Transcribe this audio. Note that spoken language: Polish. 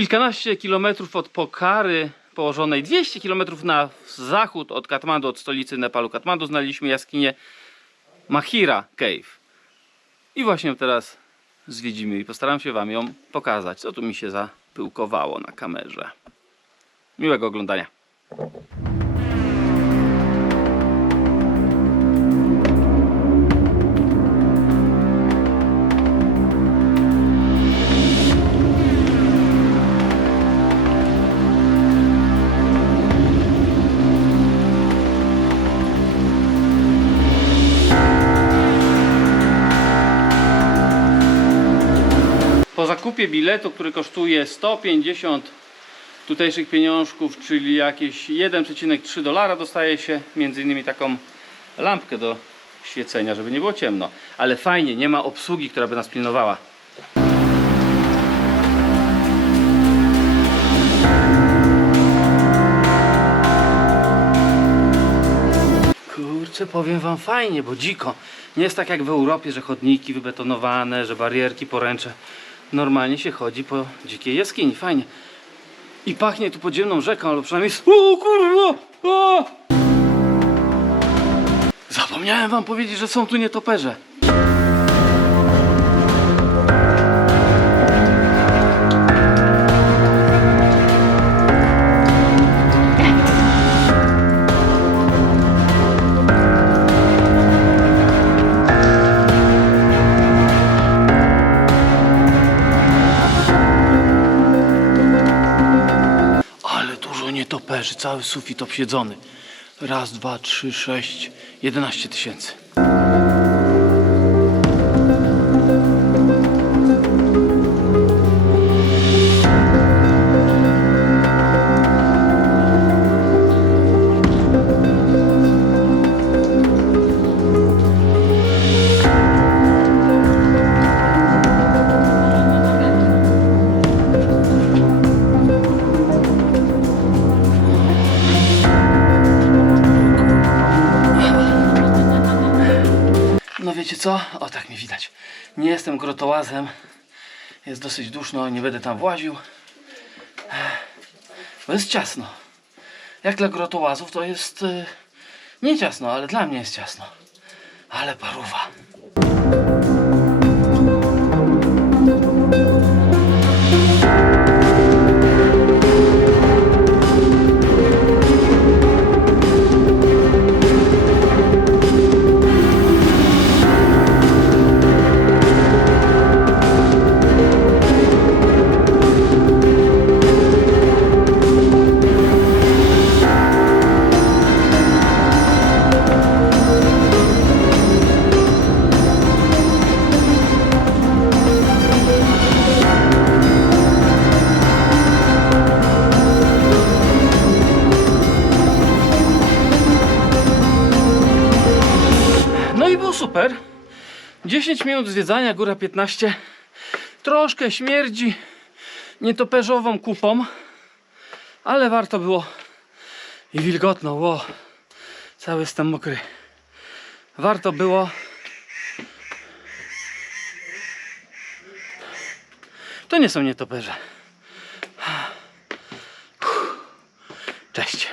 kilkanaście kilometrów od Pokary, położonej 200 kilometrów na zachód od Katmandu, od stolicy Nepalu Katmandu, znaleźliśmy jaskinię Mahira Cave. I właśnie teraz zwiedzimy i postaram się Wam ją pokazać, co tu mi się zapyłkowało na kamerze. Miłego oglądania. Zakupie biletu, który kosztuje 150 tutejszych pieniążków, czyli jakieś 1,3 dolara, dostaje się między innymi taką lampkę do świecenia, żeby nie było ciemno. Ale fajnie, nie ma obsługi, która by nas pilnowała. Kurczę, powiem wam fajnie, bo dziko. Nie jest tak jak w Europie, że chodniki wybetonowane, że barierki poręcze. Normalnie się chodzi po dzikiej jaskini, fajnie. I pachnie tu podziemną rzeką, albo przynajmniej... O kurwa! Zapomniałem wam powiedzieć, że są tu nietoperze. Nietoperzy, cały sufit obsiedzony. Raz, dwa, trzy, sześć, jedenaście tysięcy. No wiecie co? O tak mnie widać. Nie jestem grotołazem. Jest dosyć duszno, nie będę tam właził. Bo jest ciasno. Jak dla grotołazów to jest y, nie ciasno, ale dla mnie jest ciasno. Ale paruwa. Super. 10 minut zwiedzania, góra 15. Troszkę śmierdzi nietoperzową kupą, ale warto było. I wilgotno, ło. Cały jestem mokry. Warto było. To nie są nietoperze. Cześć.